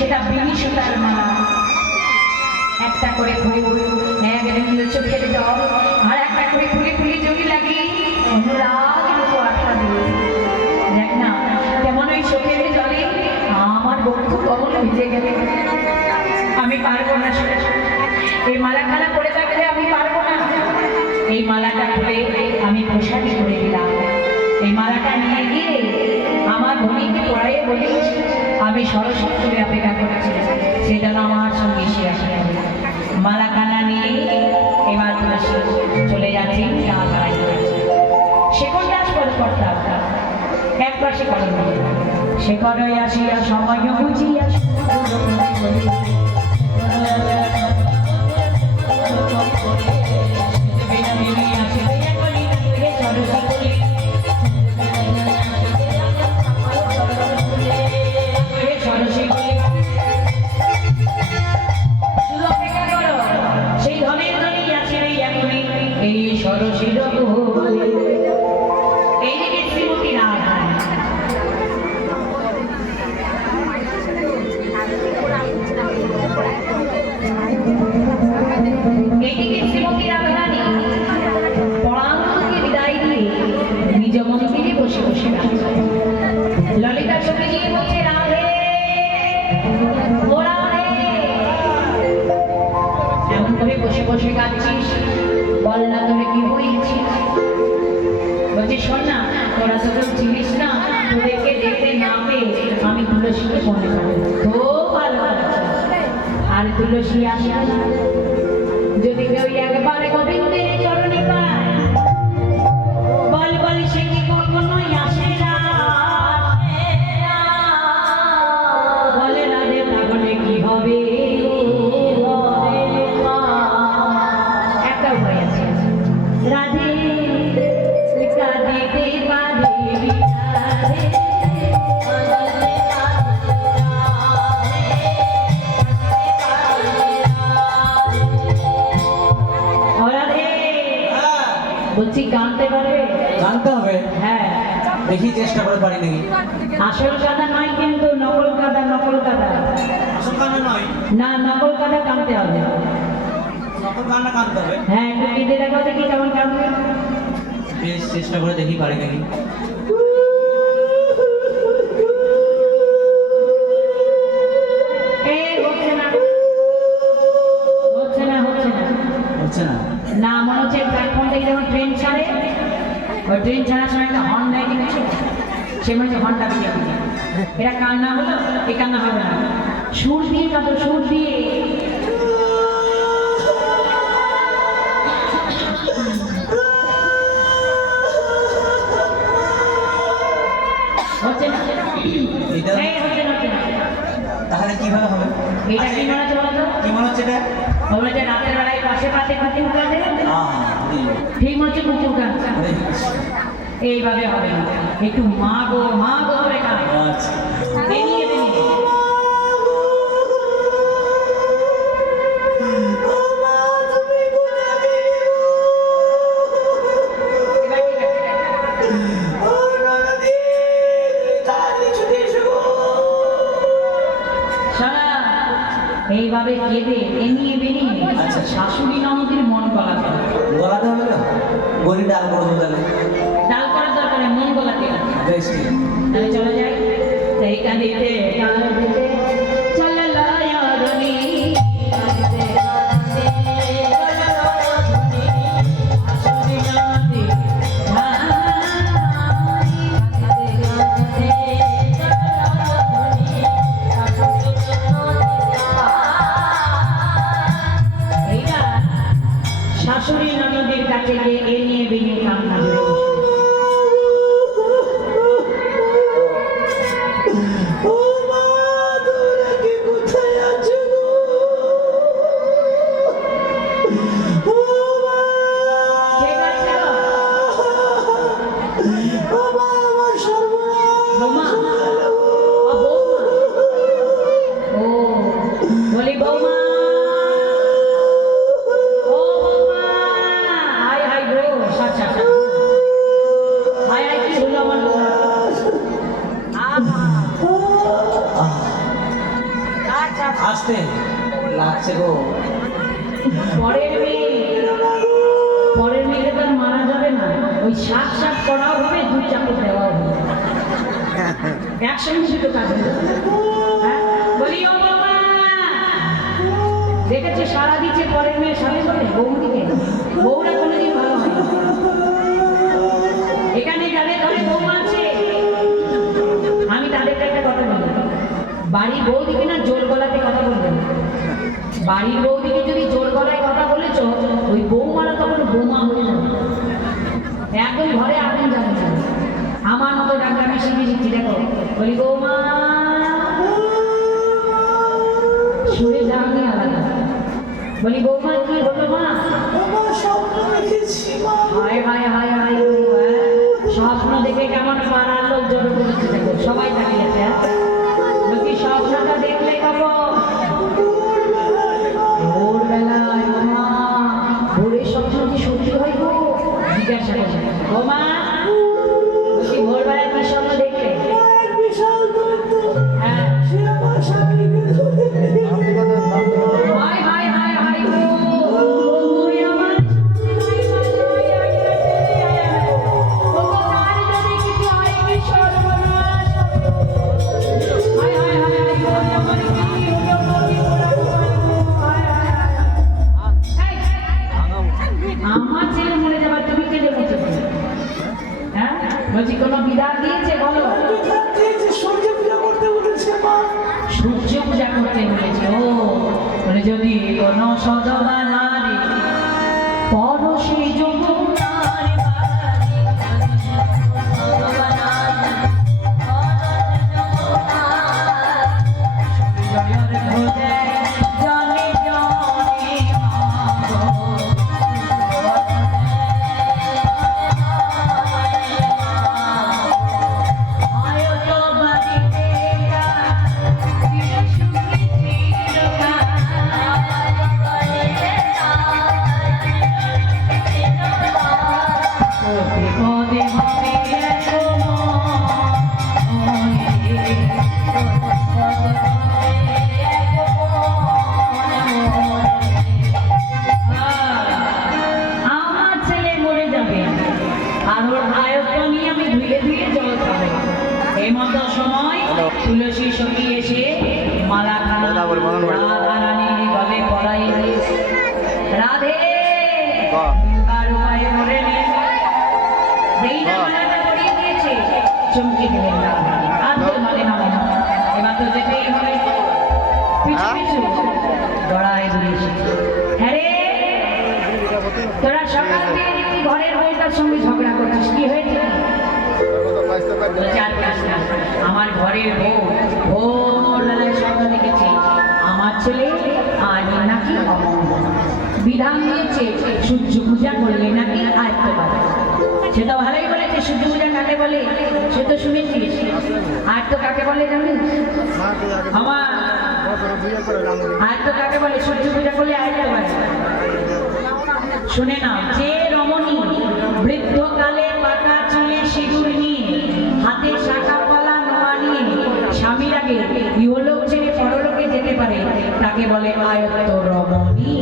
সেটা বিনি সুতার মালা, একটা করে ফুল, এক রেখে চোখের জল, আর একটা করে ফুলে ফুলে জমি লাগিয়ে অনুরাগের মতো আঠা দিয়ে দেখ না কেমন ওই চোখের জলে আমার বন্ধু কমল ভিজে গেলে। আমি পারবো না সেটা, এই মালাখানা পরে থাকলে আমি পারবো না। এই মালাটা পরে আমি প্রসাদী করে দিলাম। এই মালাটা নিয়ে গিয়ে আমার ধনীকে পড়াইয়ে বলি আমি সরস্বতী অপেক্ষা করেছি, সে যেন আমার সঙ্গে এসে আসে। মালাখানা নিয়ে এবার চলে যাচ্ছি শেখর দাস পদকর্তা এক পাশে করেন শেখরে আসিয়া সময় বুঝিয়া বসে গাচ্ছিস, বল না তোরে কি হয়েছিস? বলছি শোন না, তোরা তো কেউ চিনিস না, তোদেরকে দেখতে না পেয়ে আমি তুলসীকে মনে করি খুব ভালো। আর তুলসী আসে যদি কেউ একবারে গোবিন্দের চরণে পায়, বল বল সে কি কখনোই আসে না, বলে না রে তাহলে কি হবে? বলছি গানতে পারবে? জানতে হবে, হ্যাঁ দেখি চেষ্টা করে পারি নাকি। আসল কাদা নয় কিন্তু নকল কাদা, নকল কাদা আসল গান নয় না, নকল কাদা কানতে হবে। নকল গানটা কানতে হবে? হ্যাঁ একটু কেঁদে দেখাও দেখি কেমন কানবে। বেশ চেষ্টা করে দেখি পারি নাকি। না মনে হচ্ছে প্ল্যাটফর্ম থেকে যখন ট্রেন ছাড়ে, ওই ট্রেন ছাড়ার সময় একটা হর্ন দেয় কিনেছে, সে মনে হচ্ছে হর্নটা দিয়ে এটা কান্না হলো, এই কান্না হবে না, সুর দিয়ে কাঁদো, সুর দিয়ে। হচ্ছে না, তাহলে কিভাবে হবে? এটা কি মনে হচ্ছে বলো তো? কি মনে হচ্ছে এটা? বলে যে রাতের বেলায় পাশে পাতে পাতে উঠাতে ঠিক মনে হচ্ছে কুকুর কাঁদছে, এইভাবে হবে না, একটু মা গো হবে কানে বেরিয়ে বেরিয়ে। এইভাবে কেঁদে এনিয়ে বেরিয়ে শাশুড়ি ননদের মন গলাতে হবে না, গলি ডাল করবো তাহলে। ডাল করার দরকার, মন গলাতে তাহলে চলে যায়। এই কাঁদিতে কাঁদিতে চলে লায়ারনি শাশুড়ি ননদের কাছে গিয়ে এ নিয়ে বেরিয়ে কান্না করে বসে। আসতে লাগছে গো। পরের মেয়েকে তো আর মারা যাবে না, ওই শাক শাক করাও হবে, দুই চাপড় দেওয়াও হবে, একসঙ্গে দুটো কাজ হবে। হ্যাঁ, বলি ও বাবা, দেখেছে সারা দিচ্ছে পরের মেয়ে সাথে করে বৌদিকে, বউরা কোনোদিন ভালো হয় না। এখানে যাদের ঘরে বৌমা আছে, আমি তাদেরকে একটা কথা বলি, বাড়ির বৌদিকে না জোর গলাতে কথা বলবেন। বাড়ির বৌদিকে যদি জোর গলায় কথা বলেছ, ওই বৌমারা তখন বোমা হয়ে যাবে, একদম ঘরে আগুন যাবে না। আমার মতো ডাক্তার আমি শিখে দিচ্ছি, দেখো বলি বৌমা, শুনে যাওনি আলাদা, বলি বৌমা কি হলো মা? হায় হায় হায় হায়, স্বপ্ন দেখে কেমন পাড়ার লোক জোর করেছে, দেখো সবাই তাকিয়েছে। বলছি স্বপ্নটা দেখলে কখন? ভোরবেলায়। মামা, ভোরের স্বপ্ন কি সত্যি হয় গো? জিজ্ঞাসা করছে ও মা, বলছি ভোরবেলায় কি স্বপ্ন দেখলে? হ্যাঁ, হায় হায় হায় হায় গো, ওই আমার ও গো, তার যদি কিছু হয় কি সর্বনাশ। হায় হায় হায় হায় গো, আমার কি হলো গো, কি হলো গো, হায় হায় হায়। এই, আমার ছেলে মরে যাবার তুমি কেঁদে বলছো? হ্যাঁ, বলছি কোনো বিধান দিয়েছে বলো? সূর্য পূজা করতে বলেছে, ও বলে যদি কোনো সদবা নারী পরশী যমুনার তুলসী সখী এসে মালা খানা রাধা রানীর গলে পড়াই, রাধে আর উপায়ে মরে নেই, যেইটা মালাটা পরিয়ে দিয়েছে চমকে গেলেন রাধা, আর তো মানে না, এবার তো যেতেই হবে, পিছু পিছু গড়াই দিয়েছে। হ্যাঁ রে, তোরা সকাল থেকে ঘরের বউটার সঙ্গে ঝগড়া করছিস, কি হয়েছে? আমার ঘরের বউ ভোরবেলায় স্বপ্ন দেখেছি আমার ছেলে আজ নাকি বিধান দিয়েছে সূর্য পূজা করলে নাকি আয়ত্ত পাবে। সে তো ভালোই বলেছে, সূর্য পূজা কাকে বলে সে তো শুনেছিস, আয়ত্ত কাকে বলে জানিস? আমার আয়ত্ত কাকে বলে? সূর্য পূজা করলে আয়ত্ত পাবে। শুনে না, যে রমণী বৃদ্ধকালে পাকা চুলে সিঁদুর নিয়ে হাতে শাখা পলা নোয়া নিয়ে স্বামীর আগে ইহলোক ছেড়ে পরলোকে যেতে পারে, তাকে বলে আয়ত্ত রমণী।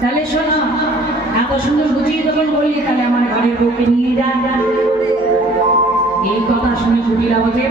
তাহলে শোনো, এত সুন্দর বুঝিয়ে দেবেন বললি, তাহলে আমার ঘরের বউকে নিয়ে যান। এই কথা শুনে কুটিরা বলছে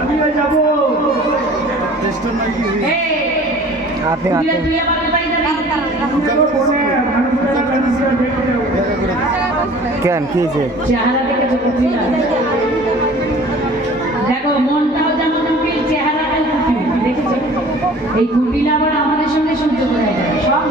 আমিও যাবো। তুই আমার কোথায় যাবি? কেন কি হয়েছে? চেহারা দেখেছো কুটিরা? দেখো মনটাও যেমন কুটির, চেহারাটাও কুটির, দেখেছো? এই কুটিরা আবার আমাদের সঙ্গে সহ্য করা যায় সব